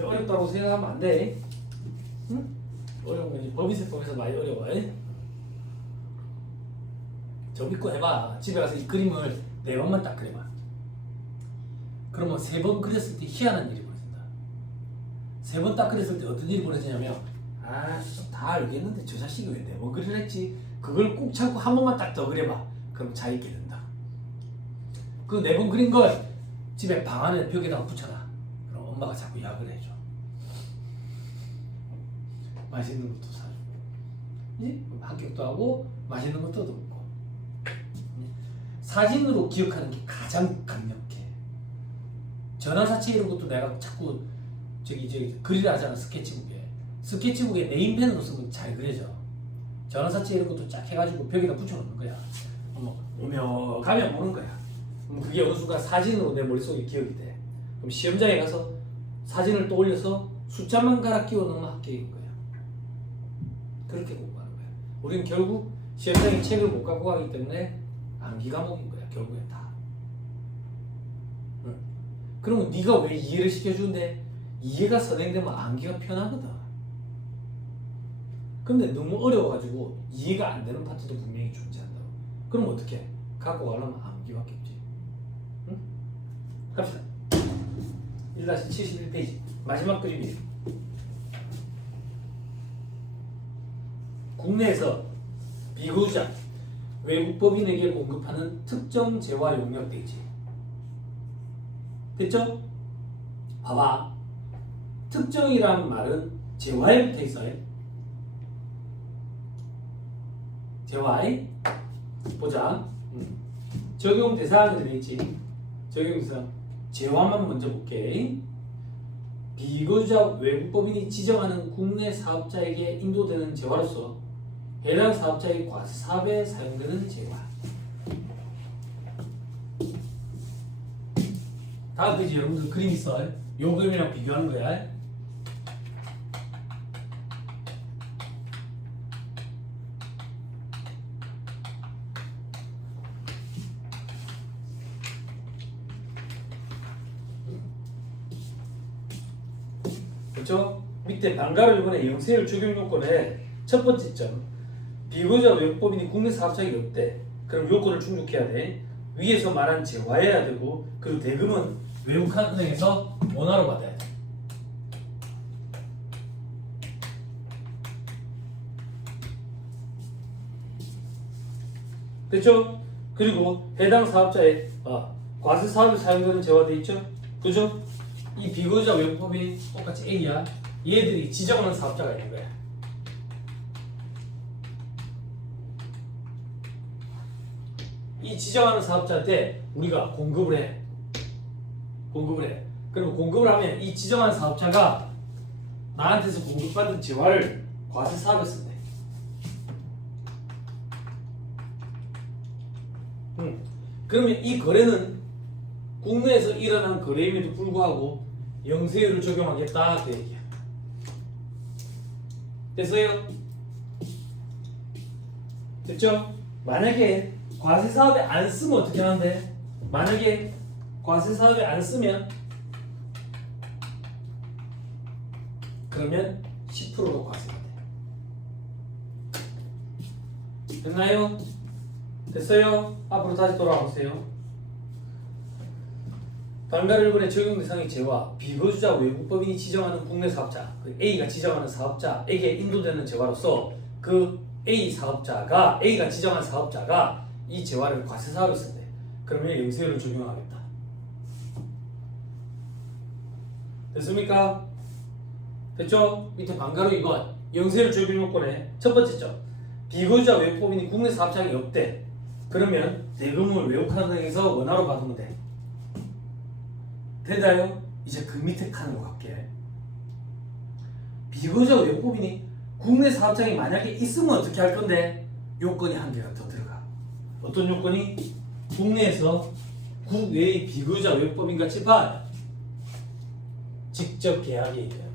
어렵다고 생각하면 안 돼. 응? 어려운 거지. 법인세법에서 많이 어려워. 저 믿고 해봐. 집에 가서 이 그림을 4번만 딱 그려봐. 그러면 3번 그렸을 때 희한한 일이 벌어진다. 3번 딱 그렸을 때 어떤 일이 벌어지냐면 다 알겠는데 저 자식이 왜 4번 그리랬지? 그걸 꼭 참고 한 번만 딱 더 그려봐. 그럼 잘 있게 된다. 그 4번 그린 걸 집에 방 안에 벽에다가 붙여놔. 그럼 엄마가 자꾸 약을 해줘. 맛있는 것도 사주고, 합격도 하고 맛있는 것도 얻고. 사진으로 기억하는 게 가장 강력해. 전화사치 이런 것도 내가 자꾸 저기 그리라 하잖아. 스케치북에 네임펜으로 쓰면 잘 그려져. 전화사치 이런 것도 쫙 해가지고 벽에다 붙여놓는 거야. 오며 가면 보는 거야. 그게 어느 순간 사진으로 내 머릿속에 기억이 돼. 그럼 시험장에 가서 사진을 떠올려서 숫자만 갈아 끼워 넣으면 합격인 거야. 그렇게 공부하는 거야. 우리는 결국 시험장에 책을 못 갖고 가기 때문에 암기 과목인 거야. 결국엔 다. 그러면 네가 왜 이해를 시켜주는데 이해가 선행되면 암기가 편하거든. 근데 너무 어려워가지고 이해가 안 되는 파트도 분명히 존재한다고. 그럼 어떻게? 갖고 가려면 암기밖에없지. 응? 갑시다. 1-71페이지 마지막 그림이에요. 국내에서 비거주자 외국 법인에게 공급하는 특정 재화 용역 대지. 됐죠? 봐봐. 특정이라는 말은 재화에 붙어 있어요. 재화에 보자. 적용 대상이 되어있지. 적용 대상. 재화만 먼저 볼게. 비거주자 외국 법인이 지정하는 국내 사업자에게 인도되는 재화로서 해당 사업자의 과세 사업에 사용되는 재화. 다음 페이지 여러분들 그림 있어. 요 그림이랑 비교하는 거야. 그렇죠? 밑에 반가로 이번에 영세율 적용 요건에 첫 번째 점. 비거주자 외국법인이 국내 사업자에게 없대. 그럼 요건을 충족해야 돼. 위에서 말한 재화해야 되고, 그리고 대금은 외국은행에서 원화로 받아야 돼. 됐죠? 그리고 해당 사업자의 과세 사업에 사용되는 재화도 있죠? 그죠? 이 비거주자 외국법인이 똑같이 A야. 얘들이 지정하는 사업자가 있는 거야. 이 지정하는 사업자한테 우리가 공급을 해. 그리고 공급을 하면 이 지정한 사업자가 나한테서 공급받은 재화를 과세 사업에 쓴대. 그러면 이 거래는 국내에서 일어난 거래임에도 불구하고 영세율을 적용하겠다 그 얘기야. 됐어요? 됐죠? 만약에 과세 사업에 안 쓰면 어떻게 하는데? 만약에 과세 사업에 안 쓰면 그러면 10%로 과세가 돼. 됐나요? 됐어요? 앞으로 다시 돌아와 보세요. 반가를 일본의 적용 대상의 재화, 비거주자 외국법인이 지정하는 국내 사업자, 그 A가 지정하는 사업자에게 인도되는 재화로서 그 A가 지정한 사업자가 이 재화를 과세 사업에 쓴대. 그러면 영세율을 적용하겠다. 됐습니까? 됐죠? 밑에 반가로 이건 영세율 적용 요건의 첫 번째 점. 비거주자 외국법인이 국내 사업장이 없대. 그러면 대금을 외국은행에서 원화로 받으면 돼. 됐나요? 이제 그 밑에 칸으로 갈게. 비거주자 외국법인이 국내 사업장이 만약에 있으면 어떻게 할 건데? 요건이 한 개가 더 들어가. 어떤 요건이? 국내에서 국외의 비거주자 외국법인 같이 봐. 직접 계약이 있어야 돼.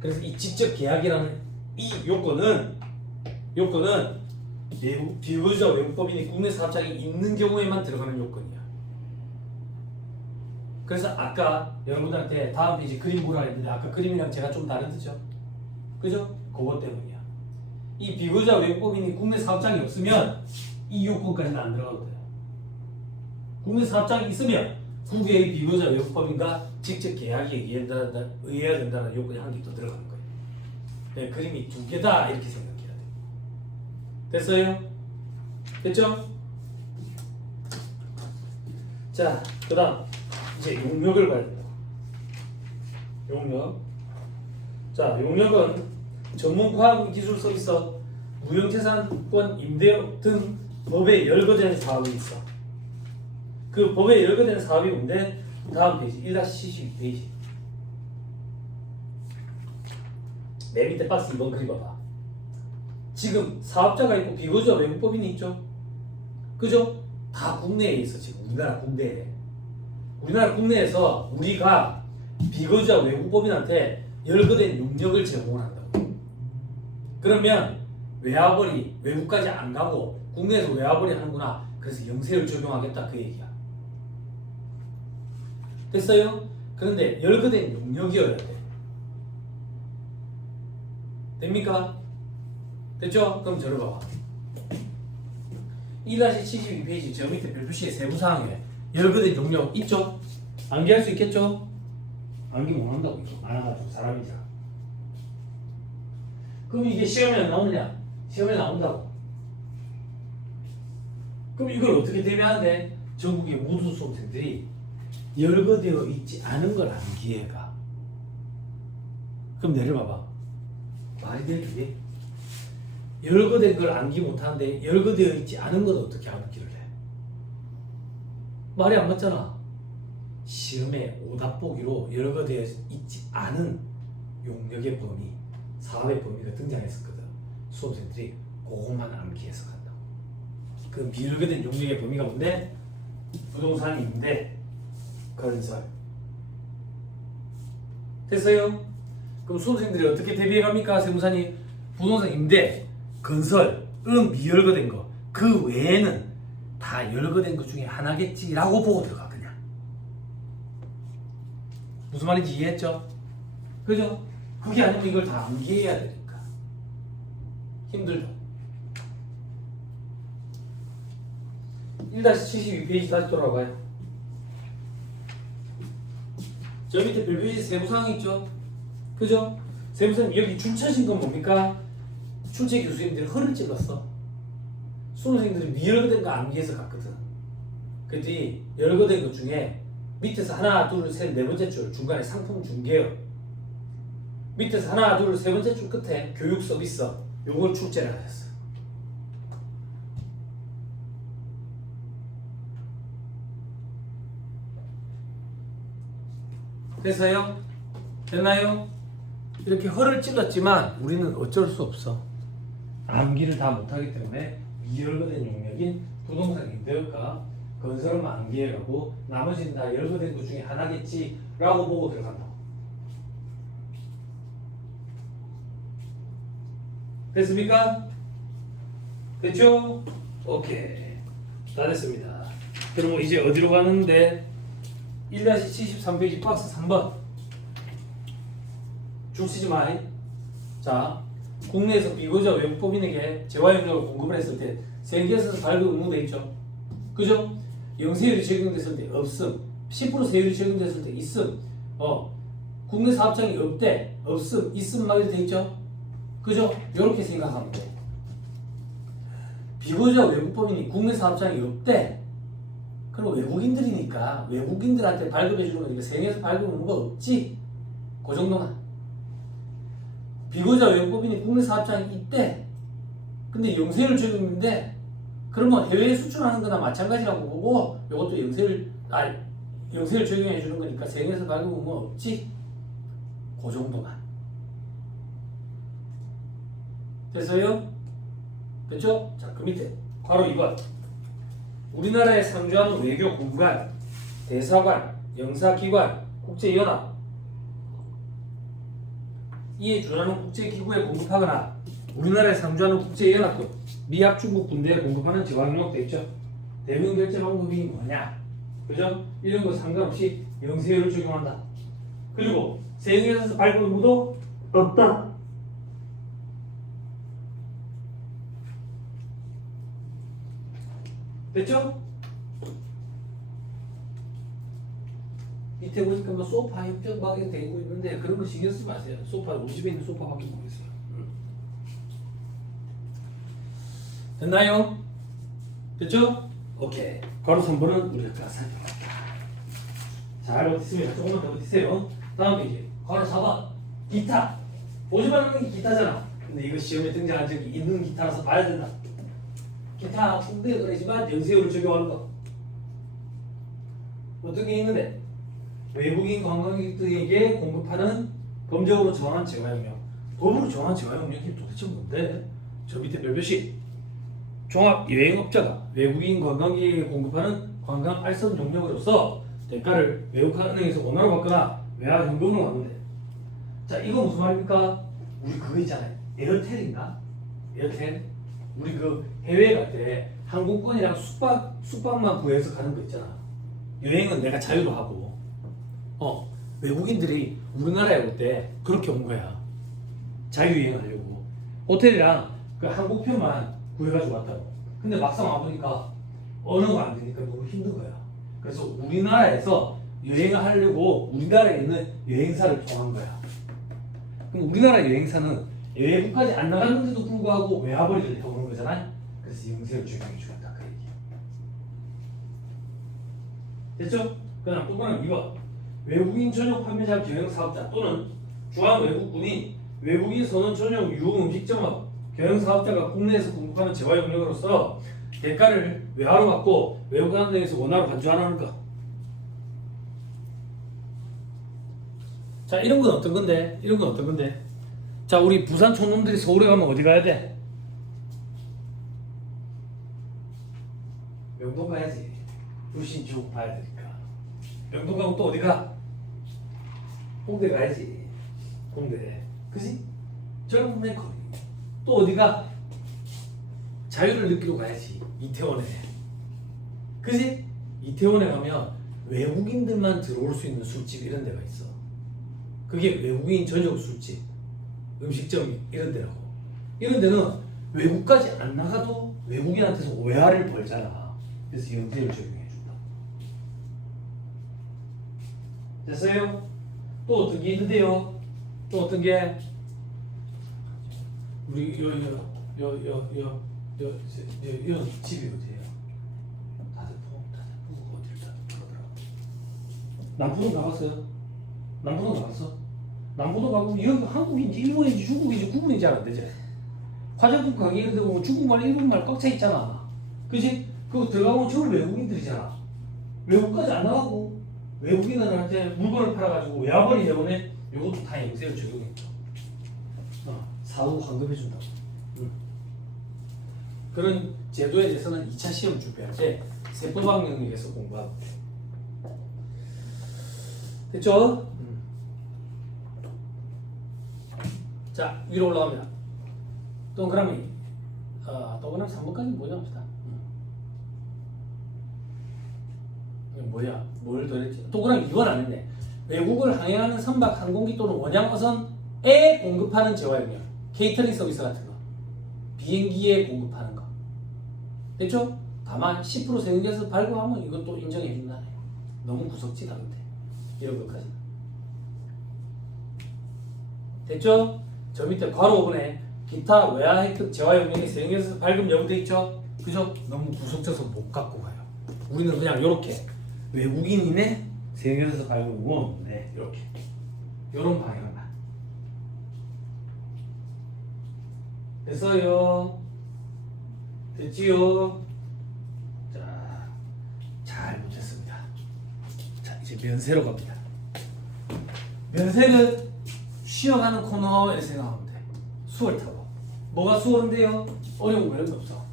그래서 이 직접 계약이라는 이 요건은 비거주자 외국법인이 국내 사업장이 있는 경우에만 들어가는 요건이야. 그래서 아까 여러분들한테 다음 페이지 그림 보라 했는데 아까 그림이랑 제가 좀 다르죠? 그죠? 그것 때문이야. 이 비거주자 외국법인이 국내 사업장이 없으면 이 요건까지는 안 들어가도 돼요. 국내 사업장이 있으면 국외의 비거주자 외국법인과 직접 계약이 의해야 된다는 요건이 한 개 더 들어가는 거예요. 네, 그림이 두 개다 이렇게 생각해야 돼요. 됐어요? 됐죠? 자, 그 다음 이제 용역을 봐야 된다. 용역. 자, 용역은 전문 과학 기술 서비스, 무형재산권 임대 등 법에 열거된 사업이 있어. 그 법에 열거된 사업이 뭔데? 다음 페이지 1-72페이지. 맨 밑에 박스 2번 그림 봐봐. 지금 사업자가 있고 비거주자 외국법인이 있죠. 그죠? 다 국내에 있어. 지금 우리나라 국내에. 우리나라 국내에서 우리가 비거주자 외국법인한테 열거된 용역을 제공을 한다고. 그러면 외화벌이 외국까지 안 가고 국내에서 외화벌이 하는구나. 그래서 영세를 적용하겠다 그 얘기야. 됐어요? 그런데 열거된 용역이어야 돼. 됩니까? 됐죠? 그럼 저를 봐봐. 1-72페이지 저 밑에 별표시의 세부사항에 열거된 용역 있죠? 암기할 수 있겠죠? 암기 못한다고 이거 많아가지고 사람이잖아. 그럼 이게 시험에 안 나오느냐? 시험에 나온다고. 그럼 이걸 어떻게 대비하는데? 전국의 모든 수험생들이 열거되어 있지 않은 걸 암기해 가. 그럼 내려봐봐. 말이 돼 그게? 열거된 걸 암기 못하는데 열거되어 있지 않은 건 어떻게 암기를 해? 말이 안 맞잖아. 시험에 오답 보기로 열거되어 있지 않은 용역의 범위, 사업의 범위가 등장했었거든. 수험생들이 그것만 암기해서 간다고. 그 미열거된 용역의 범위가 뭔데? 부동산이 임대, 건설. 됐어요? 그럼 수험생들이 어떻게 대비해 갑니까? 세무사님 부동산 임대, 건설은 미열거된 거, 그 외에는 다 열거된 것 중에 하나겠지라고 보고 들어가. 그냥 무슨 말인지 이해했죠? 그죠? 그게 아니면 이걸 다 암기해야 되니까 힘들다. 1-72페이지 다시 돌아가요. 저 밑에 별표시 세부사항 있죠? 그죠? 세무사님 여기 줄쳐진 건 뭡니까? 출제 교수님들이 허를 찔렀어. 수험생들이 미열거된 거 암기해서 갔거든. 그랬더니 열거된 것 중에 밑에서 하나, 둘, 셋, 네 번째 줄 중간에 상품 중개업, 밑에서 하나, 둘, 세 번째 줄 끝에 교육 서비스, 요걸 출제를 하셨어. 됐어요? 됐나요? 이렇게 허를 찔렀지만 우리는 어쩔 수 없어. 암기를 다 못하기 때문에 미열거된 용역인 부동산 임대업과 건설만 암기해가고 나머지는 다 열거된 것 중에 하나겠지라고 보고 들어간다. 됐습니까? 됐죠? 오케이. 다 됐습니다. 그럼 이제 어디로 가는데? 1-73페이지 박스 3번. 줄 쓰지 마이. 자, 국내에서 비거주자 외국법인에게 재화용역을 공급을 했을 때 세계에서 발급 의무돼 있죠. 그죠? 영세율이 적용됐을 때 없음, 10% 세율이 적용됐을 때 있음, 국내 사업장이 없대, 없음, 있음 막 이렇게 돼 있죠. 그죠? 이렇게 생각하면 돼. 비거주자 외국법인이 국내 사업장이 없대. 그럼 외국인들이니까 외국인들한테 발급해 주는 거니까 세계에서 발급 의무가 없지. 그 정도만. 비거주자 외국법인이 국내 사업장이 있대. 근데 영세율 적용인데 그러면 해외에 수출하는 거나 마찬가지라고 보고 이것도 영세율 적용해 주는 거니까 세계에서 발급 의무가 없지. 그 정도만. 됐어요? 됐죠? 자, 그 밑에 괄호 2번. 우리나라에 상주하는 외교 공간, 대사관, 영사기관, 국제연합 이에 준하는 국제기구에 공급하거나 우리나라에 상주하는 국제연합국, 미합중국 군대에 공급하는 지방용역 돼 있죠. 대면 결제 방법이 뭐냐? 그죠? 이런 거 상관없이 영세율을 적용한다. 그리고 세형에서 발급 의무도 없다. 됐죠? 밑에 보니까 뭐 소파 협정 막 이렇게 되고 있는데 그런 거 신경 쓰지 마세요. 소파 우리 집에 있는 소파밖에 모르겠어요. 됐나요? 됐죠? 오케이. 괄호 3번은 우리가 다 살펴봤다. 잘 버티습니다. 조금만 더 버티세요. 다음 페이지. 괄호 4번. 기타. 보지 말라는 게 기타잖아. 근데 이거 시험에 등장한 적이 있는 기타라서 봐야 된다. 기타 풍대 그러지만 영세율을 적용하는 거. 어떤 게 있는데? 외국인 관광객들에게 공급하는 법적으로 정한 재활용량. 법으로 정한 재활용량이 도대체 뭔데? 저 밑에 별표시. 종합 여행업자가 외국인 관광객에게 공급하는 관광 알선 용역으로서 대가를 외국한 은행에서 원화로 받거나 외화 현금으로 받는데. 자, 이거 무슨 말입니까? 우리 그거 있잖아요. 에어텔인가? 에어텔? 우리 그 해외 갈 때 항공권이랑 숙박만 구해서 가는 거 있잖아. 여행은 내가 자유로 하고, 외국인들이 우리나라에 올 때 그렇게 온 거야. 자유여행하려고. 호텔이랑 그 항공편만 구해가지고 왔다고. 근데 막상 와보니까 언어가 안 되니까 너무 힘든 거야. 그래서 우리나라에서 여행을 하려고 우리나라에 있는 여행사를 통한 거야. 그럼 우리나라 여행사는 외국까지 안 나갔는데도 불구하고 외화벌이를 해오는 거잖아. 그래서 영세를 적용해 주겠다 그 얘기야. 됐죠? 그다음 또 하나 2번. 외국인 전용 판매자 경영 사업자 또는 주한 외국군이 외국인 선원 전용 유흥 음식점업 경영 사업자가 국내에서 공급하는 재화 용역으로서 대가를 외화로 받고 외국은행에서 원화로 반환하는 것. 자, 이런 건 어떤 건데? 이런 건 어떤 건데? 자, 우리 부산 촌놈들이 서울에 가면 어디 가야 돼? 명동 가야지. 불신지옥 봐야 되니까. 명동 가면 또 어디 가? 홍대 가야지. 홍대. 그지? 젊은의 거리. 또 어디가? 자유를 느끼러 가야지. 이태원에. 그지? 이태원에 가면 외국인들만 들어올 수 있는 술집 이런 데가 있어. 그게 외국인 전용 술집, 음식점 이런 데라고. 이런 데는 외국까지 안 나가도 외국인한테서 외화를 벌잖아. 그래서 영세를 적용해 준다. 됐어요? 또 어떤 게 있는데요? 또 어떤 게? 우리 요 집이 어디예요? 다들 보고 어딜 다 그러더라. 남포동 가봤어요? 남포동 가봤어? 남포동 가고 여기 한국인지 일본인지 중국인지 구분이 잘 안 되지. 화장품 가게 이런 데 보면 중국말 일본말 꽉 차 있잖아. 그지? 그거 들어가면 전부 외국인들이잖아. 외국까지 안 나가고 외국인들한테 물건을 팔아가지고 외화벌이 해보네. 이것도 다 영세를 적용했죠. 사후 환급해준다고. 그런 제도에 대해서는 2차 시험 준비할 때 세법학 영역에서 공부하고 돼. 됐죠? 자, 위로 올라갑니다. 동그라미. 동그라미 3번까지 뭐냐 합시다. 뭐야? 뭘 더했지? 동그라미 2번 안 했네. 외국을 항해하는 선박 항공기 또는 원양어선에 공급하는 재활용량. 케이터링 서비스 같은 거. 비행기에 공급하는 거. 됐죠? 다만 10% 세금에서 발급하면 이것도 인정해 준다네. 너무 구석지다 근데. 이런 것까지는. 됐죠? 저 밑에 괄호 5번에 기타 외화 혜택 재활용량이 세금에서 발급 여부돼 있죠? 그죠? 너무 구석져서 못 갖고 가요. 우리는 그냥 이렇게 외국인이네 세금에서 발급 원 네, 이렇게 이런 방향만. 됐어요? 됐지요? 자, 잘 못했습니다. 자, 이제 면세로 갑니다. 면세는 쉬어가는 코너에 생각하면 돼. 수월 타고. 뭐가 수월한데요? 어려운 거 이런 거 없어.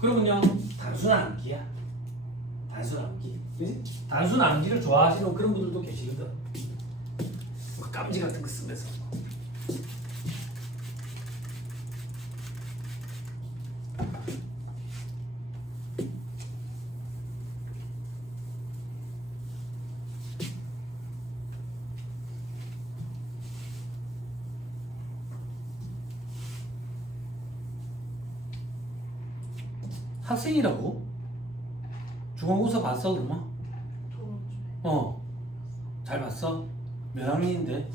그러면요, 단순 암기야. 단순 암기. 그지? 단순 암기를 좋아하시는 그런 분들도 계시거든. 뭐 깜지 같은 거 쓰면서. 학생이라고? 중간고사 봤어 그러면? 잘 봤어? 몇 학년인데?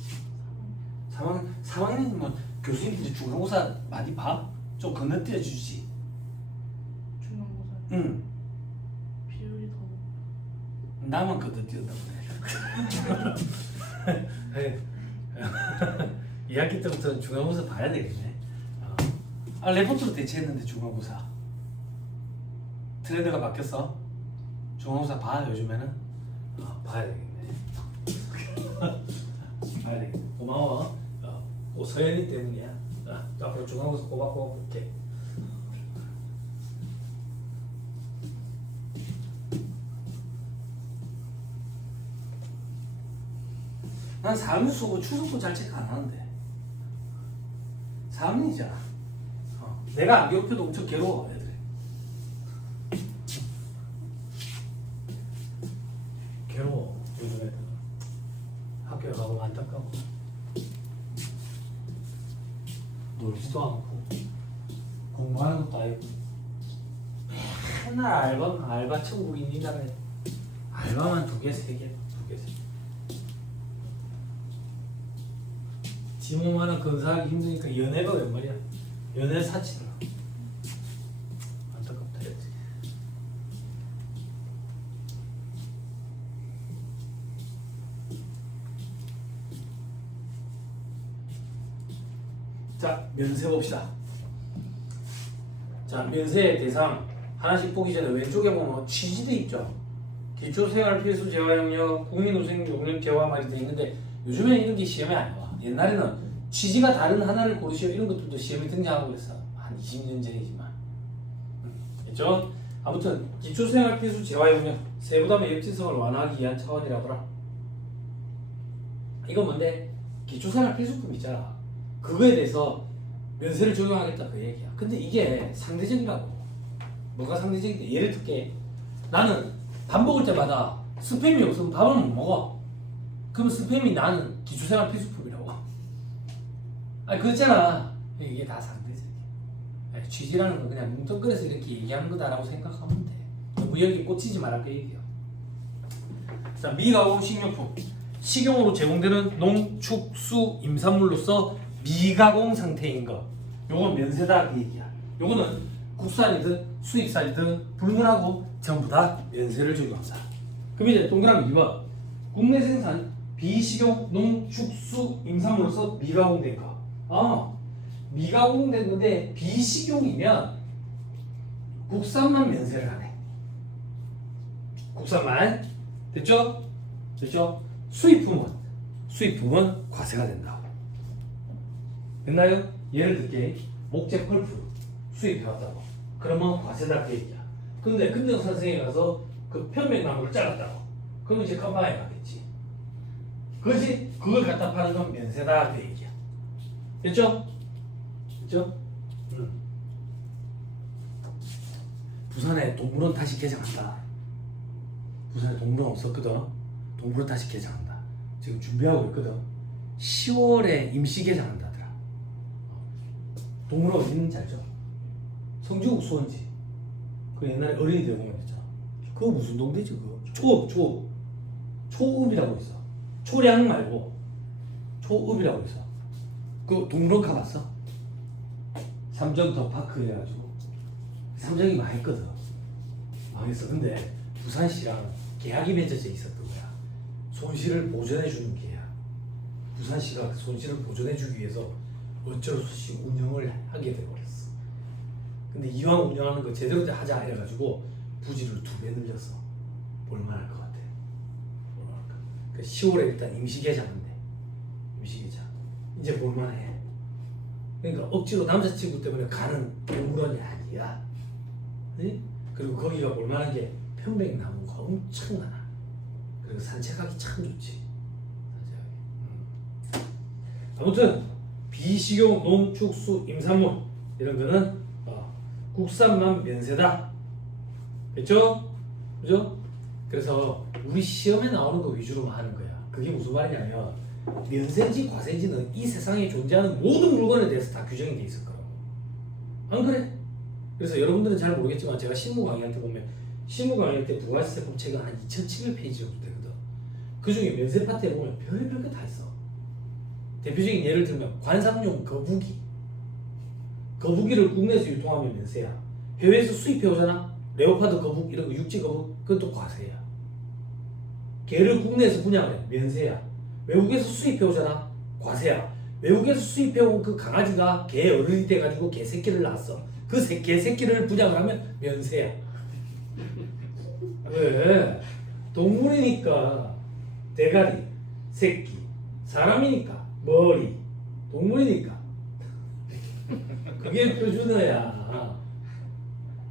3학년이면 교수님들이 중간고사 많이 봐? 좀 건너뛰어 주지. 중간고사 응. 비율이 더 높아. 나만 건너뛰었다고 그래. 2학기 때부터 중간고사 봐야 되겠네. 레포트로 대체했는데 중간고사 트렌드가 바뀌었어? 중간고사 봐 요즘에는? 봐야 되겠네. 봐야 되겠네. 고마워. 서연이 때문이야. 앞으로 중간고사 꼬박꼬박 볼게. 난 4학년 수고 추석도 잘 체크 안 하는데 4학년이잖아. 내가 안 괴롭혀도 엄청 괴로워 애들이. 괴로워 요즘 애들. 학교에 가고 안타까워. 놀지도 않고 공부하는 것도 아니고 맨날 알바 천국인 이 나라에 알바만 2개 3개 지몸 하나 건사하기 힘드니까 연애가 웬 말이야. 연애 사치더라. 안타깝다 했지. 자, 면세 봅시다. 자, 면세 대상 하나씩 보기 전에 왼쪽에 보면 취지대 있죠. 기초생활 필수 재화 영역, 국민우선 용역 재화 말이 돼 있는데 요즘에는 이런 게 시험에 안 나와. 옛날에는 취지가 다른 하나를 고르시오 이런 것들도 시험에 등장하고 그랬어. 한 20년 전이지만. 됐죠? 아무튼 기초생활 필수 재화 영역 세부담의 역지성을 완화하기 위한 차원이라더라. 이거 뭔데? 기초생활 필수품 있잖아. 그거에 대해서 면세를 적용하겠다 그 얘기야. 근데 이게 상대적이라고. 뭐가 상대적인데? 예를 들게 나는 밥 먹을 때마다 스팸이 없으면 밥을 못 먹어. 그럼 스팸이 나는 기초생활 필수품이라고. 그렇잖아. 이게 다 상대적이야. 취지라는 건 그냥 뭉뚱그려서 이렇게 얘기하는 거다라고 생각하면 돼. 너무 여기 꽂히지 말라 그 얘기야. 자, 미가공 식료품. 식용으로 제공되는 농, 축, 수, 임산물로서 미가공 상태인 거. 요건 면세다 그 얘기야. 요거는 국산이든 수입산이든 불문하고 전부 다 면세를 적용한다. 그럼 이제 동그라미 2번. 국내 생산 비식용 농, 축, 수, 임산물로서 미가공된 거. 미가공된 건데 비식용이면 국산만 면세를 하네. 국산만. 됐죠? 됐죠? 수입품은 과세가 된다. 됐나요? 예를 들게 목재 펄프 수입해왔다고. 그러면 과세다 그 얘기야. 근데 금정산성에 가서 그 편백나무를 잘랐다고. 그러면 이제 컴파니에 가겠지. 그렇지? 그걸 갖다 파는 건 면세다 그 얘기야. 됐죠? 됐죠? 부산에 동물원 다시 개장한다. 부산에 동물원 없었거든. 동물원 다시 개장한다. 지금 준비하고 있거든. 10월에 임시 개장한다더라. 동물원 어디 있는지 알죠? 성주국 수원지. 그 옛날에 어린이들 공원 있잖아. 그거 무슨 동네지 그거? 초읍이라고 있어. 초량 말고 초읍이라고 있어. 그 동물원 가봤어? 삼정더파크 해가지고 삼정이 망했거든. 망했어. 근데 부산시랑 계약이 맺어져 있었던 거야. 손실을 보전해주는 계약. 부산시가 그 손실을 보전해주기 위해서 어쩔 수 없이 운영을 하게 돼버렸어. 근데 이왕 운영하는 거 제대로 하자 이래가지고 부지를 2배 늘렸어. 볼만할 것 같아. 볼만할 것 같아. 10월에 일단 임시 개장한대. 임시 개장. 이제 볼만해. 그러니까 억지로 남자친구 때문에 가는 동물원이 아니야. 네? 그리고 거기가 볼만한 게 편백나무가 엄청 많아. 그리고 산책하기 참 좋지. 산책하기. 아무튼 비식용 농, 축, 수, 임산물 이런 거는 국산만 면세다. 됐죠? 그죠? 그래서 우리 시험에 나오는 거 위주로만 하는 거야. 그게 무슨 말이냐면 면세인지 과세인지는 이 세상에 존재하는 모든 물건에 대해서 다 규정이 돼 있을 거라고. 안 그래? 그래서 여러분들은 잘 모르겠지만 제가 신무 강의할 때 보면 신무 강의할 때 부가세법 책은 한 2,700페이지 정도 되거든. 그 중에 면세 파트에 보면 별의별 게 다 있어. 대표적인 예를 들면 관상용 거북이. 거북이를 국내에서 유통하면 면세야. 해외에서 수입해 오잖아. 레오파드 거북 이런 거 육지 거북 그건 또 과세야. 개를 국내에서 분양해 면세야. 외국에서 수입해 오잖아. 과세야. 외국에서 수입해 온 그 강아지가 개 어른이 돼 가지고 개 새끼를 낳았어. 그 개 새끼를 분양을 하면 면세야. 왜? 동물이니까 대가리, 새끼, 사람이니까 머리, 동물이니까 그게 표준어야.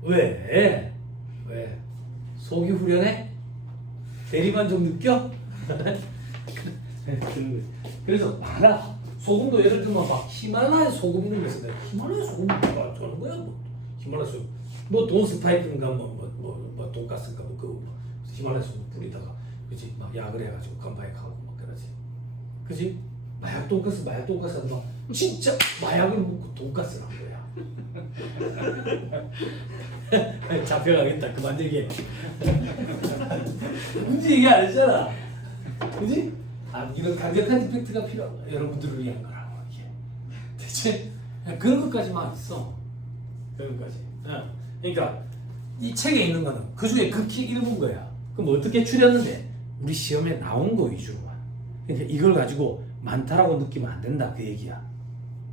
왜? 왜? 속이 후련해? 대리만 좀 느껴? 그래서 많아. 소금도 예를 들면 막 히말라야 소금 이런 거 있어. 히말라야 소금 뭐가 좋은 거야? 뭐 히말라야 소금 뭐 돈스파이크인가 뭐 돈가스인가 뭐 그거 뭐 히말라야 소금 뿌리다가 그지 막 약을 해가지고 간파액하고 막 그러지. 그지? 마약 돈가스 하는 막 진짜 마약을 먹고 돈가스를 한 거야. 잡혀가겠다. 그만 얘기해. 문제 얘기 안 했잖아. 그지? 아, 이런 강력한 이펙트가 필요한 여러분들을 위한 거라고 이게. 대체 그런 것까지만 있어. 그런 것까지. 그러니까 이 책에 있는 거는 그 중에 극히 일부인 거야. 그럼 어떻게 추렸는데? 우리 시험에 나온 거 위주로만. 그러니까 이걸 가지고 많다라고 느끼면 안 된다 그 얘기야.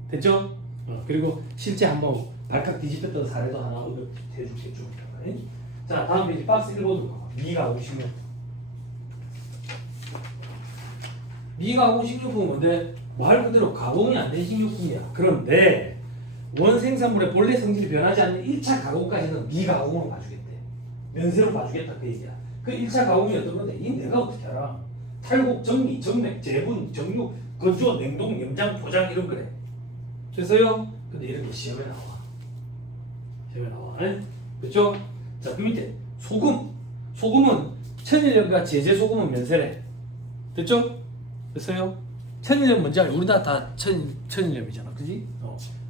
됐죠? 그리고 실제 한번 발칵 뒤집혔던 사례도 하나 해줄게 쭉. 자, 다음 페이지 박스 1번으로 가봐. 미가 56. 미가공 식료품은 뭔데? 말 그대로 가공이 안 된 식료품이야. 그런데 원생산물의 본래 성질이 변하지 않는 1차 가공까지는 미가공으로 봐주겠대. 면세로 봐주겠다 그 얘기야. 그 1차 가공이 어떤 건데? 이 내가 어떻게 알아? 탈곡, 정리, 정맥, 재분, 정육, 건조, 냉동, 염장, 포장 이런 거래. 됐어요? 근데 이런 게 시험에 나와. 시험에 나와. 그렇죠? 자, 그 밑에 소금. 소금은 천일염과 제재 소금은 면세래. 됐죠? 됐어요? 천일염 뭔지 알아? 우리나라 다 천일염이잖아. 그지?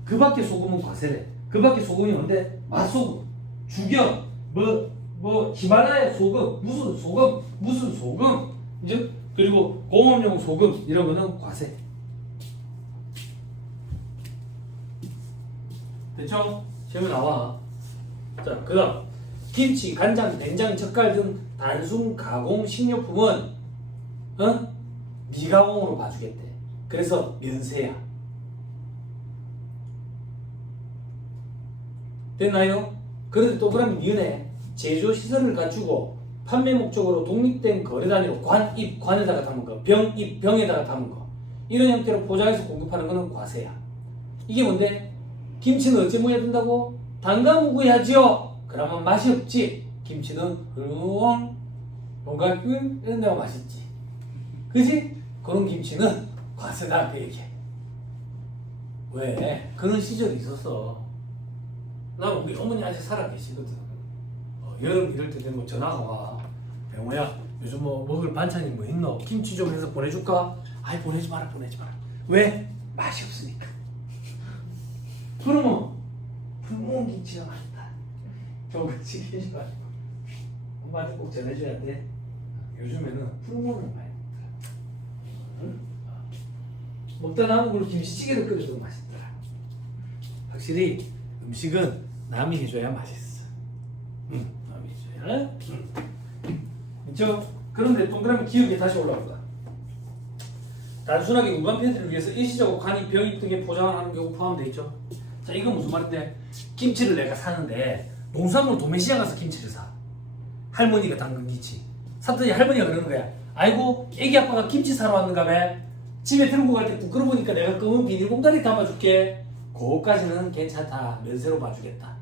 그 밖에 소금은 과세래. 그 밖에 소금이 뭔데? 맛소금, 죽염, 히말라야 소금, 무슨 소금, 이제 그리고 공업용 소금 이런 거는 과세. 됐죠? 시험에 나와. 자, 그다음 김치, 간장, 된장, 젓갈 등 단순 가공 식료품은 미가공으로 봐주겠대. 그래서 면세야. 됐나요? 그런데 또 그러면 니은에 제조 시설을 갖추고 판매 목적으로 독립된 거래 단위로 관에다가 담은 거, 병에다가 담은 거 이런 형태로 포장해서 공급하는 거는 과세야. 이게 뭔데? 김치는 어째 먹어야 된다고? 담가 먹어야지요. 그러면 맛이 없지. 김치는 뭔가 이런 데가 맛있지. 그지? 그런 김치는 과세다 그 얘기야. 왜? 그런 시절이 있었어. 나 우리 어머니 아직 살아 계시거든. 여름 이럴 때 되면 전화가 와. 병호야, 요즘 뭐 먹을 반찬이 뭐 있노? 김치 좀 해서 보내줄까? 아이 보내지 마라. 왜? 맛이 없으니까. 그러면 불멍 김치가 맛있다. 저거 시켜줘가지고 엄마한테 꼭 전해줘야 돼. 요즘에는 불멍을 많이 먹더라. 먹다 남은 걸로 김치찌개를 끓여도 맛있더라. 확실히 음식은 남이 해줘야 맛있어. 남이 해줘야. 그렇죠? 그런데 동그라미 기억에 다시 올라온다. 단순하게 무관패드를 위해서 일시적으로 간이 병입 등에 포장을 하는 경우 포함되어 있죠. 자, 이건 무슨 말인데? 김치를 내가 사는데 농산물 도매시장 가서 김치를 사. 할머니가 담근 김치. 샀더니 할머니가 그러는 거야. 아이고, 애기 아빠가 김치 사러 왔는가 봐. 집에 들고 갈 때 부끄러우니까 내가 검은 비닐봉다리 담아줄게. 그거까지는 괜찮다. 면세로 봐주겠다.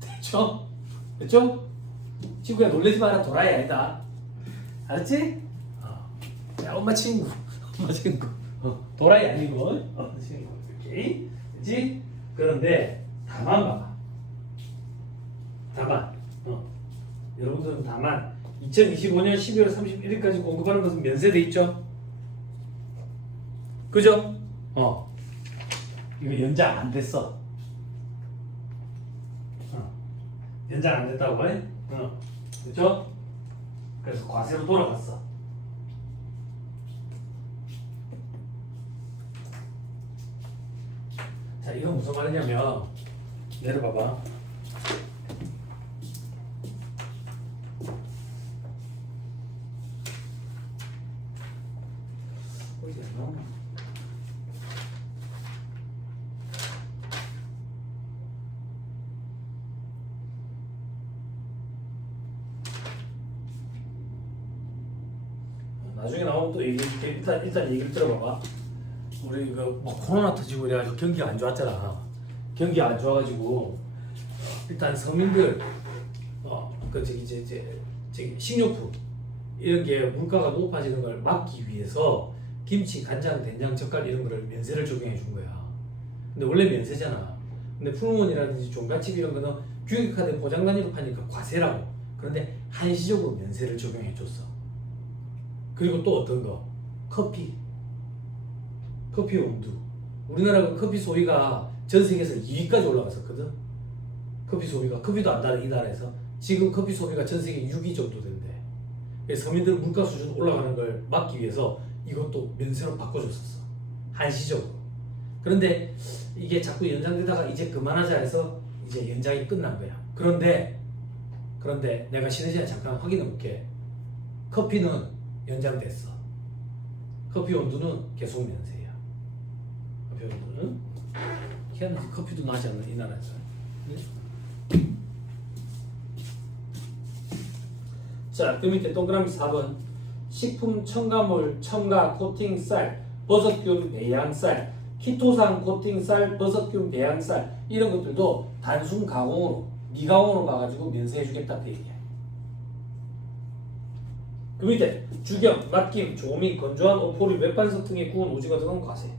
됐죠? 됐죠? 친구야, 놀라지 마라. 도라이 아니다. 알았지? 야, 엄마 친구. 도라이 아니고 친구. 오케이? 그치? 그런데 다만 봐봐. 다만 여러분들은 다만 2025년 12월 31일까지 공급하는 것은 면세돼 있죠? 그죠? 이거 연장 안 됐어. 연장 안 됐다고 해? 그렇죠? 그래서 과세로 돌아갔어. 자, 이건 무슨 말이냐면 내려봐봐. 어디가 나오나? 나중에 나오면 또 얘기해줄게. 일단 얘기를 들어봐봐. 우리 뭐 코로나 터지고 이래가지고 경기가 안 좋았잖아. 경기가 안 좋아가지고 일단 서민들 그 저기 식료품 이런 게 물가가 높아지는 걸 막기 위해서 김치, 간장, 된장, 젓갈 이런 거를 면세를 적용해 준 거야. 근데 원래 면세잖아. 근데 풀무원이라든지 종갓집 이런 거는 규격화된 포장 단위로 파니까 과세라고. 그런데 한시적으로 면세를 적용해 줬어. 그리고 또 어떤 거? 커피 원두. 우리나라가 커피 소비가 전 세계에서 2위까지 올라갔었거든. 커피 소비가 커피도 안 다른 이 나라에서 지금 커피 소비가 전 세계 6위 정도 된대. 그래서 서민들 물가 수준 올라가는 걸 막기 위해서 이것도 면세로 바꿔줬었어. 한시적으로. 그런데 이게 자꾸 연장되다가 이제 그만하자 해서 이제 연장이 끝난 거야. 그런데 내가 쉬는 시간에 잠깐 확인해 볼게. 커피는 연장됐어. 커피 원두는 계속 면세야. 커피 원두는 희한하지. 커피도 나지 않는 이 나라에서. 자, 그 밑에 동그라미 4번. 식품 첨가물, 첨가, 코팅쌀, 버섯균, 배양쌀, 키토산 코팅쌀, 버섯균, 배양쌀 이런 것들도 단순 가공으로 미가공으로 가가지고 면세해주겠다 그 얘기야. 그 밑에 죽염, 맡김, 조미, 건조한 오포리, 웹반석 등의 구운 오징어 등은 과세.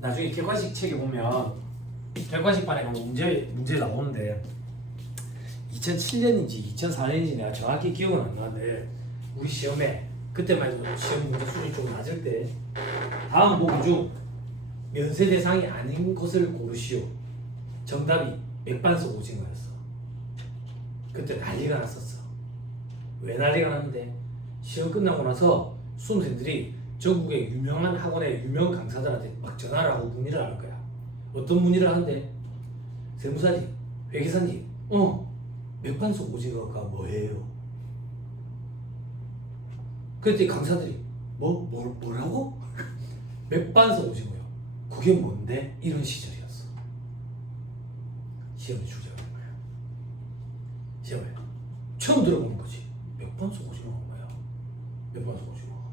나중에 객관식 책에 보면 객관식반에 가면 문제 나오는데 2007년인지 2004년인지 내가 정확히 기억은 안 나는데 우리 시험에 그때만 해도 시험 문제 수준이 좀 낮을 때 다음 보기 중 면세 대상이 아닌 것을 고르시오. 정답이 맥반석 오징어였어. 그때 난리가 났었어. 왜 난리가 났는데 시험 끝나고 나서 수험생들이 전국의 유명한 학원의 유명 강사들한테 막 전화를 하고 문의를 하는 거야. 어떤 문의를 하는데 세무사님, 회계사님, 맥반석 오징어가 뭐예요? 그때 강사들이 뭐라고? 맥반석 오징어요. 그게 뭔데? 이런 시절이었어. 시험에 출제하는 거야. 시험에 처음 들어보는 거지. 맥반석 오징어가 뭐야? 맥반석 오징어.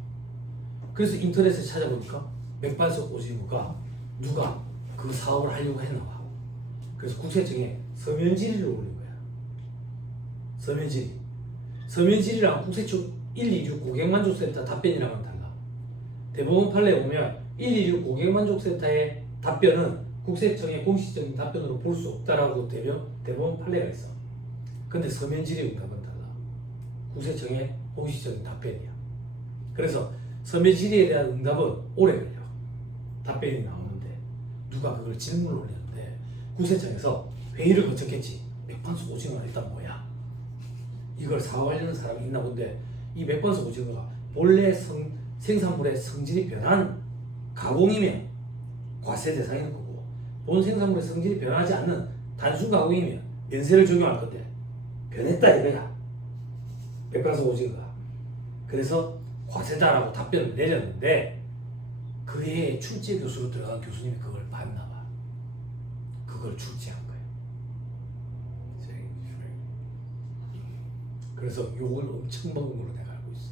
그래서 인터넷에 찾아보니까 맥반석 오징어가 누가 그 사업을 하려고 했나 봐. 그래서 국세청에 서면 질의를 올린 거야. 서면 질의. 서면 질의랑 국세청 126 고객만족센터 답변이랑은 달라. 대법원 판례에 보면 126 고객만족센터의 답변은 국세청의 공식적인 답변으로 볼 수 없다라고 대법원 판례가 있어. 근데 서면 질의 응답은 달라. 국세청의 공식적인 답변이야. 그래서 서면 질의에 대한 응답은 오래 걸려. 답변이 나오는데 누가 그걸 질문을 올렸는데 국세청에서 회의를 거쳤겠지. 맥반석 오징어가 일단 뭐야? 이걸 사업하려는 사람이 있나 본데 이 맥반석 오징어가 본래 생산물의 성질이 변한 가공이면 과세 대상인 거고 본 생산물의 성질이 변하지 않는 단순 가공이면 면세를 적용할 건데 변했다 이거야. 맥반석 오징어가. 그래서 과세다라고 답변을 내렸는데 그 해에 출제 교수로 들어간 교수님이 그걸 봤나 봐. 그걸 출제한 거예요. 그래서 욕을 엄청 먹은 걸로 내가 알고 있어.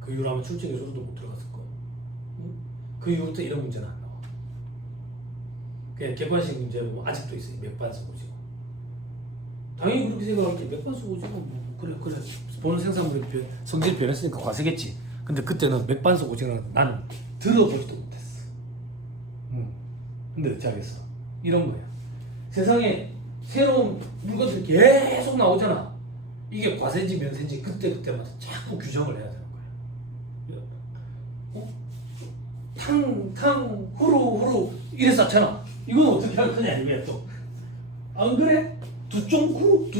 그 이후로 아마 출제 교수로도 못 들어갔을 거야. 그 이후부터 이런 문제는 안 나와. 그냥 객관식 문제 뭐 아직도 있어요. 맥반석 오징어. 당연히 그렇게 생각할게. 맥반석 오징어 뭐 그래 본 생산물이 성질 변했으니까 과세겠지. 근데 그때는 맥반석 오징어는 난 들어보지도 못했어. 근데 어찌 하겠어. 이런 거야. 세상에 새로운 물건들이 계속 나오잖아. 이게 과세인지 면세인지 그때마다 자꾸 규정을 해야 되는 거야. 탕 후루 이래서 잖아. 이건 어떻게 할 거냐 이거야 또. 안 그래? 두쫑쿠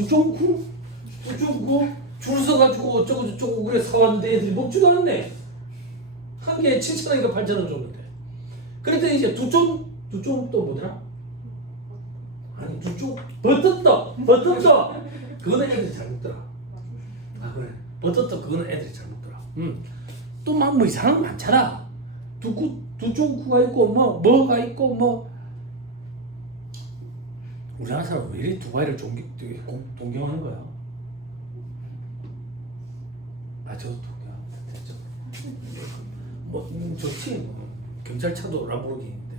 줄 서가지고 어쩌고 저쩌고 그래 사왔는데 애들이 먹지도 않았네. 한 개에 7,000원인가 8,000원 줬는데. 그랬더니 이제 두쫑 또 뭐더라? 아니 두쫑 버터떡 그거는 애들이 잘 먹더라. 아 그래 버터떡 그거는 애들이 잘 먹더라. 또 막 뭐 이상한 거 많잖아. 두쫑쿠가 있고 뭐가 있고 뭐. 우리나라 사람 왜 이렇게 두바이를 동경하는 거야? 아 저도 동경합니다. 뭐 좋지. 뭐. 경찰차도 람보르기니인데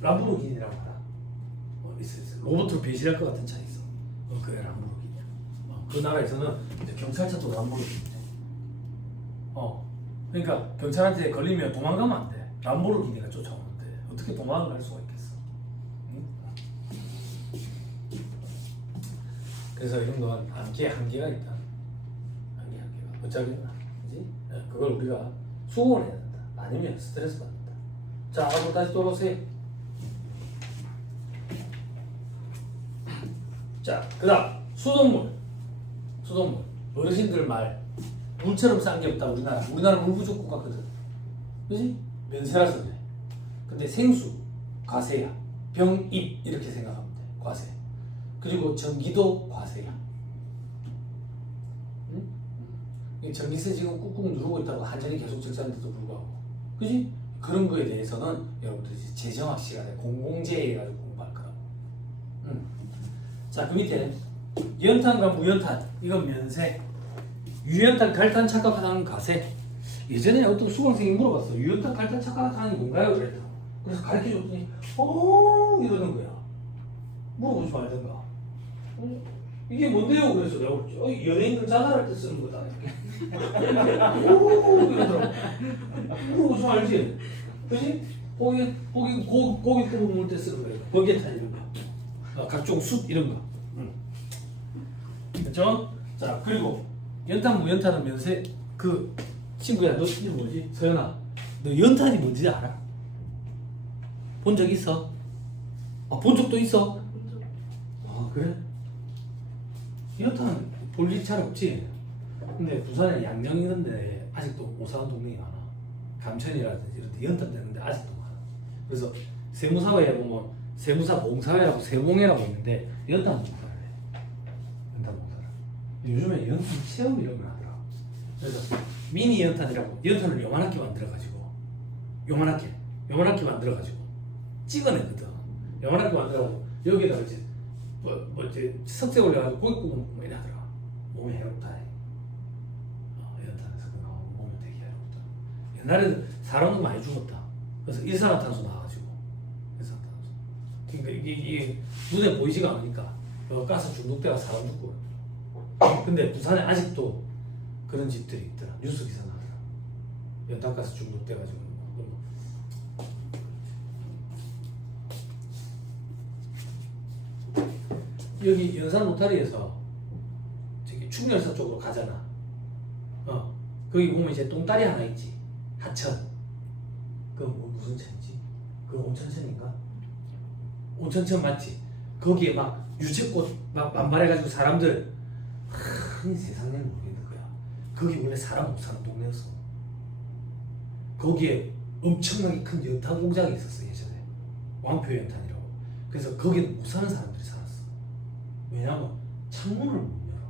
람보르기니라고 하다. 있어. 로봇으로 배신할 것 같은 차 있어. 그게 람보르기니야. 그 나라에서는 이제 경찰차도 람보르기니인데. 그러니까 경찰한테 걸리면 도망가면 안 돼. 람보르기니가 쫓아오는데 어떻게 도망을 할 수가 있겠어? 응? 그래서 이런 건 한계가 있다. 한계가. 어차피 그지? 그걸 우리가 수긍을 해야 된다. 아니면 스트레스 받는다. 자, 앞으로 다시 돌아오세요. 자, 그다음 수돗물. 어르신들 말 물처럼 싼 게 없다. 우리나라 물 부족 국가거든. 그지? 면세라서 그래. 근데 생수, 과세야. 병입 이렇게 생각하면 돼. 과세. 그리고 전기도 과세야. 응? 전기세 지금 꾹꾹 누르고 있다고 한전이 계속 적자인데도 불구하고. 그지? 그런 거에 대해서는 여러분들이 재정학 시간에 공공재해 가지고 공부할 거라고. 자, 그 밑에 연탄과 무연탄 이건 면세. 유연탄, 갈탄 착각하는 가세. 예전에 어떤 수강생이 물어봤어. 유연탄, 갈탄 착각하는 게 뭔가요? 그랬다. 그래서 가르쳐줬더니 이러는 거야. 물어보지 말던가. 이게 뭔데요? 그래서 내가 그랬지. 연예인들 자살할 때 쓰는 거다. 이러더라고. 물어보지 말지. 그지? 고기 구워 먹을 때 쓰는 거예요. 버게탄 이런 거. 각종 숯 이런 거. 그렇죠? 자, 그리고 연탄, 무연탄은 면세. 그 친구야, 너 이름 뭐지? 서연아, 너 연탄이 뭔지 알아? 본 적 있어? 본 적도 있어? 그래? 연탄 볼 일 잘 없지? 근데 부산에 양양 이런 데 아직도 못 사는 동네가 많아. 감천이라든지 이런 데 연탄 되는데 아직도 많아. 그래서 세무사회에 보면 세무사 봉사회라고 세봉회라고 있는데 연탄 봉사를 해. 연탄 봉사를. 요즘에 연탄 체험 이런 걸 하더라. 그래서 미니 연탄이라고 연탄을 요만하게 만들어가지고 요만하게 만들어가지고 찍어내거든. 요만하게 만들어가지고 여기에다가 이제 이제 석쇠 올려가지고 고기 구워 먹고 이러더라. 몸에 해롭다. 연탄에서 그 나오면 몸에 되게 해롭다. 옛날에는 사람도 많이 죽었다. 그래서 일산화탄소 나와가지고 일산화탄소. 그러니까 이게 눈에 보이지가 않으니까 가스 중독돼가 사람 죽고. 근데 부산에 아직도 그런 집들이 있더라. 뉴스 기사 나더라. 연탄가스 중독돼가지고. 여기 연산 로타리에서 저기 충렬사 쪽으로 가잖아. 거기 보면 이제 똥다리 하나 있지. 하천. 그거 무슨 천이지? 그거 온천천인가? 온천천 맞지? 거기에 막 유채꽃 막 만발해가지고 사람들 세상에는 모르겠는 거야. 거기 원래 사람 못 사는 동네였어. 거기에 엄청나게 큰 연탄 공장이 있었어 예전에. 왕표 연탄이라고. 그래서 거기는 못 사는 사람들이 살았어. 왜냐면 창문을 못 열어.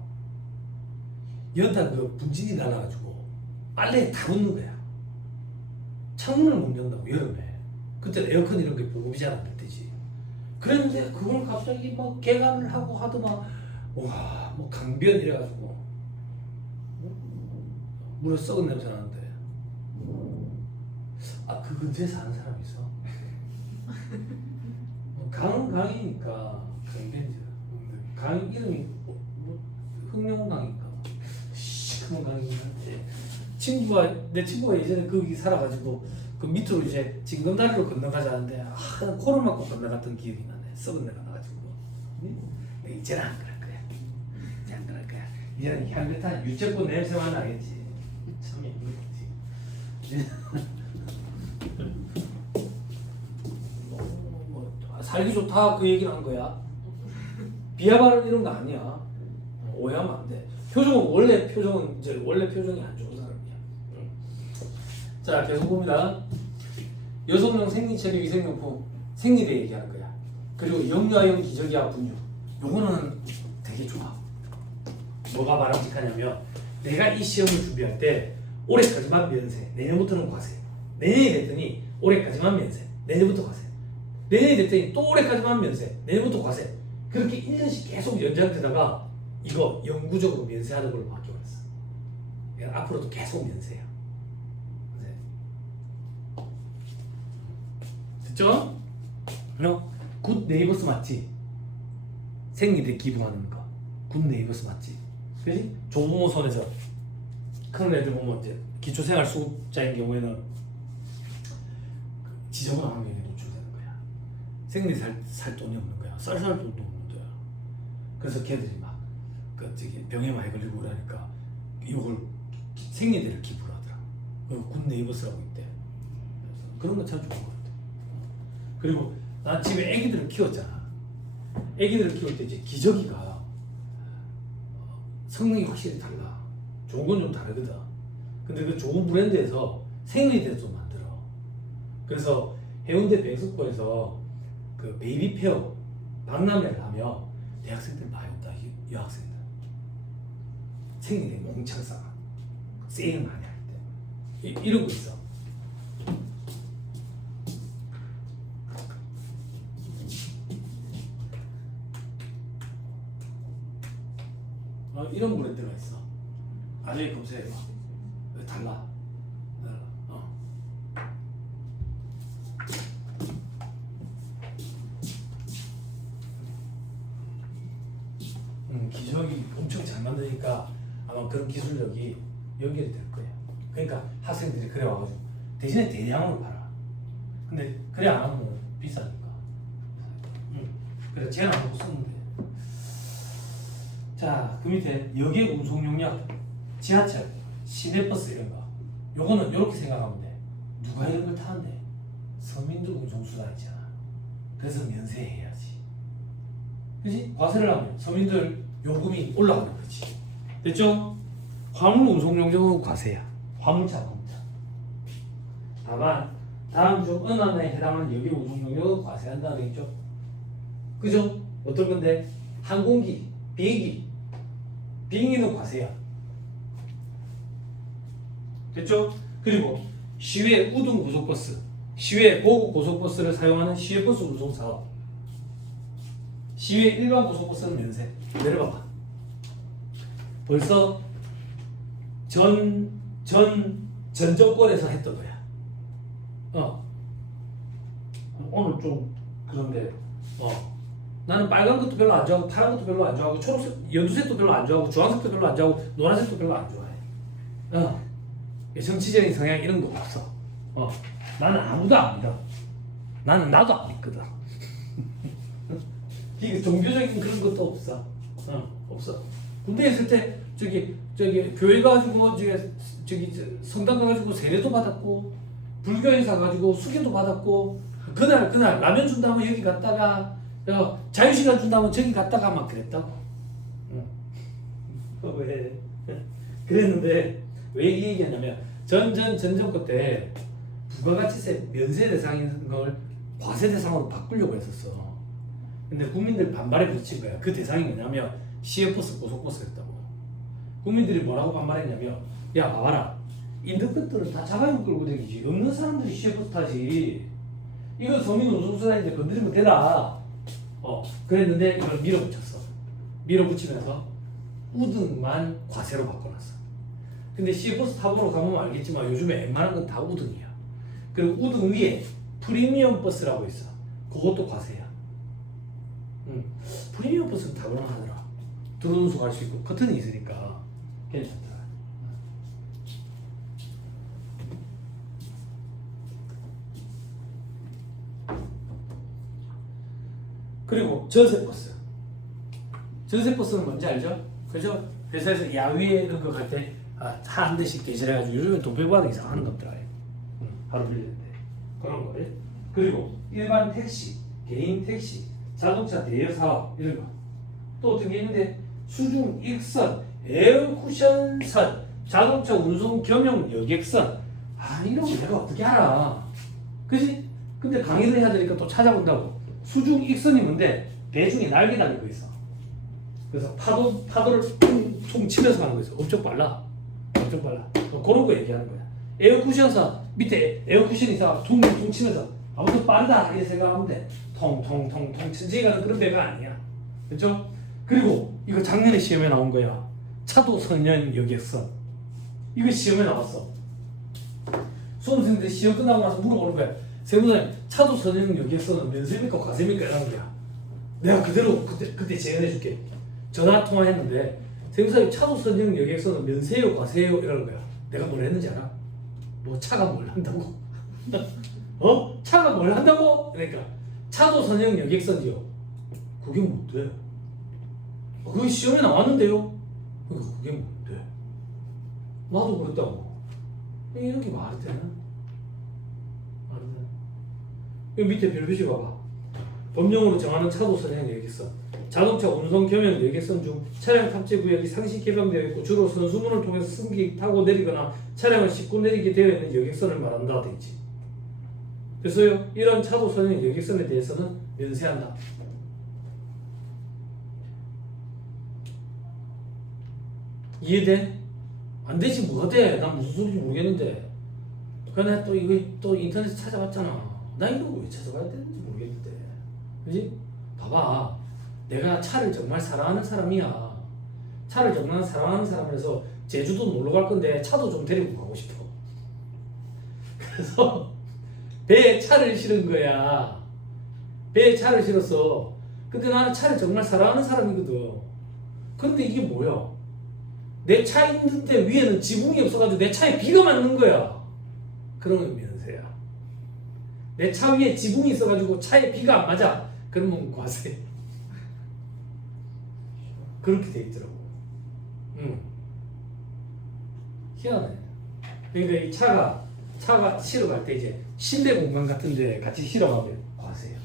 연탄 그 분진이 나가지고 빨래에 다 묻는 거야. 창문을 못 연다고 여름에. 그때 에어컨 이런 게 보급이 잘 안 될 때지. 그랬는데 그걸 갑자기 막 개간을 하고 하더만 와 뭐 강변 이래가지고 물에 썩은 냄새 나는데 그 근처에 사는 사람 있어. 강이니까 강변이죠. 강 이름이 흑룡강인가 시커먼 강이긴 한데 내 친구가 예전에 거기 살아가지고 그 밑으로 이제 징검다리로 건너가자는데 코를 막고 건너갔던 기억이 나네. 썩은 데가 나가지고. 이제는 안 그럴 거야. 이제 안 그럴 거야. 이제는 향긋한 유채꽃 냄새만 나겠지. 참 예쁜 거지. 살기 좋다 그 얘기를 한 거야. 비하 발언 이런 거 아니야. 오해하면 안 돼. 표정은 이제 원래 표정이 안 좋은 사람이야. 자 계속 봅니다. 여성용 생리체류 위생용품 생리대 얘기하는 거야. 그리고 영유아용 기저귀와 분유. 요거는 되게 좋아. 뭐가 바람직하냐면 내가 이 시험을 준비할 때 올해까지만 면세, 내년부터는 과세. 내년이 됐더니 올해까지만 면세, 내년부터 과세. 내년이 됐더니 또 올해까지만 면세, 내년부터 과세. 그렇게 1년씩 계속 연장되다가 이거 영구적으로 면세하는 걸로 바뀌어버렸어. 그러니까 앞으로도 계속 면세야. 네. 됐죠? 굿 네이버스 맞지? 생리대 기부하는 거. 굿 네이버스 맞지? 그지? 조부모 손에서 큰 애들 보면 이제 기초생활수급자인 경우에는 지저분한 환경에 노출되는 거야. 생리대 살 돈이 없는 거야. 쌀 돈도 없는 거야. 그래서 걔들이 막 병에 많이 걸리고 그러니까 이걸 생리대를 기부를 하더라. 굿 네이버스라고 있대. 그런 거 참 좋은 것 같아. 그리고 난 집에 애기들을 키웠잖아. 애기들을 키울 때 이제 기저귀가 성능이 확실히 달라. 좋은 건 좀 다르거든. 근데 그 좋은 브랜드에서 생리대도 좀 만들어. 그래서 해운대 백석고에서 그 베이비 페어 박람회를 하면 대학생들 많이 온다. 여학생들 생리대 몽창 싸. 세일 많이 할 때 이러고 있어. 이런 브랜드가 있어. 나중에 검색해봐. 달라. 기술이 엄청 잘 만드니까 아마 그런 기술력이 연결이 될 거야. 그러니까 학생들이 그래 와가지고 대신에 대량으로 팔아. 근데 그래 안 하면 비싸니까. 그래 제한 안 하고 쓰면 돼. 자, 그 밑에 여객 운송 용역, 지하철, 시내버스 이런 거. 요거는 이렇게 생각하면 돼. 누가 이런 걸 타는데? 서민들 운송수단 있잖아. 그래서 면세해야지. 그지? 과세를 하면 서민들 요금이 올라가는 거지. 됐죠? 화물 운송 용역은 과세야. 화물차, 화물차. 다만 다음 중 어느 하나에 해당하는 여객 운송 용역은 과세한다 되겠죠? 그죠? 어떤 건데? 항공기, 비행기는 과세야. 됐죠? 그리고 시외 우등 고속버스, 시외 고급 고속버스를 사용하는 시외버스 운송사업, 시외 일반 고속버스는 면세. 내려봐봐. 벌써 전 정권에서 했던 거야. 오늘 좀 그런데 나는 빨간 것도 별로 안 좋아하고 파란 것도 별로 안 좋아하고 초록색, 연두색도 별로 안 좋아하고 주황색도 별로 안 좋아하고 노란색도 별로 안 좋아해. 정치적인 성향 이런 거 없어. 나는 아무도 안 믿어. 나도 안 믿거든. 이게 종교적인 그런 것도 없어. 없어. 군대에 있을 때 저기 교회 가지고 저기 성당 가가지고 세례도 받았고 불교에서 가지고 수계도 받았고 그날 라면 준다면 여기 갔다가 자유시간 준다면 저기 갔다가 막 그랬다고. 왜? 그랬는데 왜 이 얘기하냐면 전정권 때 부가가치세 면세 대상인 걸 과세 대상으로 바꾸려고 했었어. 근데 국민들 반발에 부딪힌 거야. 그 대상이 뭐냐면 시외버스, 고속버스였다고. 국민들이 뭐라고 반발했냐면 야 봐봐라, 있는 것들은 다 자가용 끌고 다니지 없는 사람들이 시외버스 타지. 이거 서민 운송수단인데 건드리면 되나? 그랬는데 이걸 밀어붙였어. 밀어붙이면서 우등만 과세로 바꿔놨어. 근데 시외버스 타보러 가보면 알겠지만 요즘에 웬만한 건 다 우등이야. 그리고 우등 위에 프리미엄 버스라고 있어. 그것도 과세야. 프리미엄 버스는 다 그럴만하더라. 들어오면서 갈 수 있고 커튼이 있으니까 괜찮더라. 그리고 전세버스. 전세버스는 뭔지 알죠? 그죠? 회사에서 야외 이런 거 갈 때 한 대씩 계절해가지고 요즘엔 동백반응 이상한 거 없더라. 하루 빌리는데 그런 거를. 그리고 일반 택시, 개인 택시, 자동차 대여 사업 이런 거. 또 어떤 게 있는데 수중 익선, 에어쿠션선, 자동차 운송 겸용 여객선. 아 이런 거 내가 어떻게 알아? 그지? 근데 강의를 해야 되니까 또 찾아본다고. 수중 익선이 뭔데? 배 중에 날개 달린 거 있어. 그래서 파도를 퉁퉁 치면서 가는 거 있어. 엄청 빨라. 엄청 빨라. 뭐 그런 거 얘기하는 거야. 에어쿠션선 밑에 에어쿠션이 있어. 퉁퉁 치면서 아무튼 빠르다 이렇게 생각하면 돼. 통통통통 천천히 가는 그런 배가 아니야. 그렇죠? 그리고 이거 작년에 시험에 나온 거야. 차도선연 여객선. 이거 시험에 나왔어. 수험생들이 시험 끝나고 나서 물어보는 거야. 세무사님, 차도선연 여객선은 면세입니까 과세입니까? 이러는 거야. 내가 그대로 그때 재연해 줄게. 전화 통화했는데 세무사님 차도선연 여객선은 면세요 과세요 이러는 거야. 내가 뭘 했는지 알아? 너 차가 뭘 한다고? 어? 차가 뭘 한다고? 그러니까 차도선연 여객선이요. 그게 뭔데? 그게 시험에 나왔는데요. 그러니까 그게 뭔데? 나도 그랬다고. 이렇게 말이 되나? 말이 되나? 여기 밑에 별표시 봐봐. 법령으로 정하는 차도선행 여객선. 자동차 운송 겸용 여객선 중 차량 탑재 구역이 상시 개방되어 있고 주로 선수문을 통해서 승객이 타고 내리거나 차량을 싣고 내리게 되어 있는 여객선을 말한다 돼 있지. 그래서요 이런 차도선행 여객선에 대해서는 면세한다. 이해돼? 안 되지 뭐가 돼? 난 무슨 소리인지 모르겠는데. 그러나 또 이거 또 인터넷에 찾아봤잖아. 나 이거 왜 찾아봐야 되는지 모르겠는데. 그지? 봐봐. 내가 차를 정말 사랑하는 사람이야. 차를 정말 사랑하는 사람이라서 제주도 놀러 갈 건데 차도 좀 데리고 가고 싶어. 그래서 배에 차를 실은 거야. 배에 차를 실었어. 근데 나는 차를 정말 사랑하는 사람이거든. 근데 이게 뭐야? 내 차 있는데 위에는 지붕이 없어가지고 내 차에 비가 맞는 거야. 그러면 면세야. 내 차 위에 지붕이 있어가지고 차에 비가 안 맞아. 그러면 과세. 그렇게 돼 있더라고. 희한해. 그러니까 이 차가 실어 갈 때 이제 실내 공간 같은데 같이 실어 가면 과세야.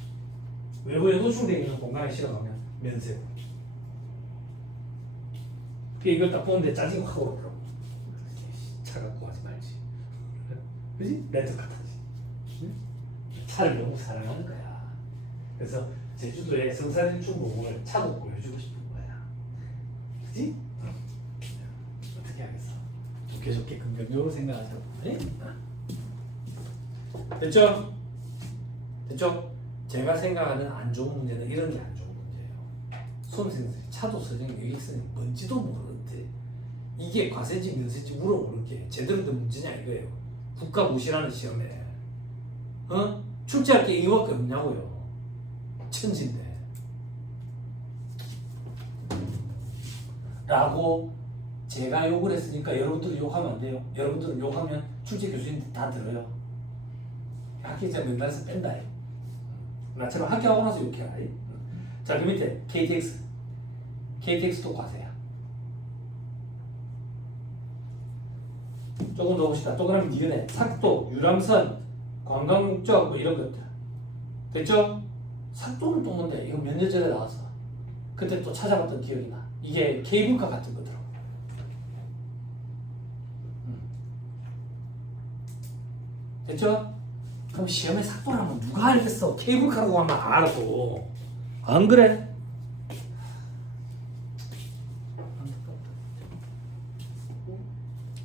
외부에 노출되어 있는 공간에 실어 가면 면세고. 이걸 딱 보는데 짜증이 확 오더라고. 차 갖고 하지 말지. 그지? 렌트카타지. 차를 너무 사랑하는 거야. 그래서 제주도에 성산일충봉을 차도 보여주고 싶은 거야. 그지? 어떻게 하겠어? 좋게 좋게 긍정적으로 생각하자고. 네? 됐죠? 됐죠? 제가 생각하는 안 좋은 문제는 이런 게 안 좋은 문제예요. 수험생들이 차도 선생 여객선이 뭔지도 모르는데 이게 과세지 면세지 물어보는 게 제대로 된 문제냐 이거예요. 국가 무시라는 시험에 출제할 게 이거밖에 없냐고요. 천진데 라고 제가 욕을 했으니까 여러분들은 욕하면 안 돼요. 여러분들은 욕하면 출제 교수님들 다 들어요. 학교자 명단에서 뺀다. 나처럼 학교하고 나서 욕해라. 자, 그 밑에 KTX도 과세야. 조금 더 봅시다. 또 그러면 니은에 삭도, 유람선, 관광목적 뭐 이런 것들 됐죠? 삭도는 또 뭔데? 이거 몇 년 전에 나왔어. 그때 또 찾아봤던 기억이 나. 이게 케이블카 같은 거더라고. 됐죠? 그럼 시험에 삭도라면 누가 알겠어? 케이블카라고 하면 알아도. 안 그래?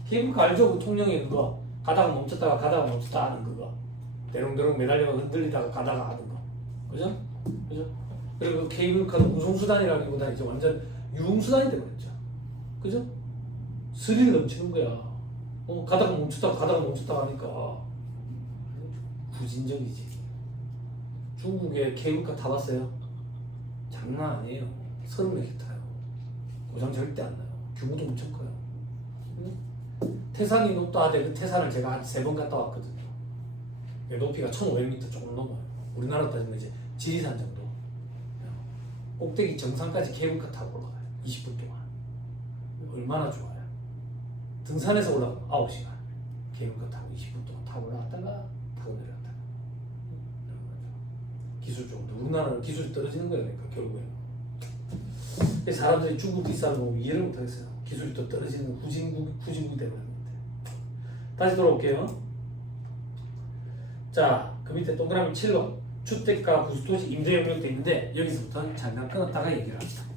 케이블카 알죠? 그 통영에 그거 가다가 멈췄다 하는 그거 대롱대롱 매달려 흔들리다가 가다가 하는 거 그죠? 그죠? 그리고 그 케이블카는 운송수단이라기보다 이제 완전 유흥수단이 되버렸죠. 그죠? 스릴이 넘치는 거야. 가다가 멈췄다 하니까 구진적이지. 중국에 케이블카 타봤어요? 장난 아니에요. 30명 타요. 고장 절대 안 나요. 규모도 엄청 커요. 태산이 높다하대. 그 태산을 제가 한 3번 갔다 왔거든요. 높이가 1500m 조금 넘어요. 우리나라 따지면 이제 지리산 정도. 꼭대기 정상까지 케이블카 타고 올라가요. 20분 동안. 얼마나 좋아요. 등산에서 올라가면 9시간. 케이블카 타고 20분 동안 타고 올라갔다가 타고 내려갔다가. 기술적으로. 우리나라는 기술이 떨어지는 거야, 그러니까 결국에는. 그래서 사람들이 중국 뒷사람 보면 이해를 못하겠어요. 기술이 또 떨어지는 후진국이 되버리는 것 같아요. 다시 돌아올게요. 자, 그 밑에 동그라미 7번 주택가 구수도시 임대협력도 있는데 여기서부터 잠깐 끊었다가 얘기를 합니다.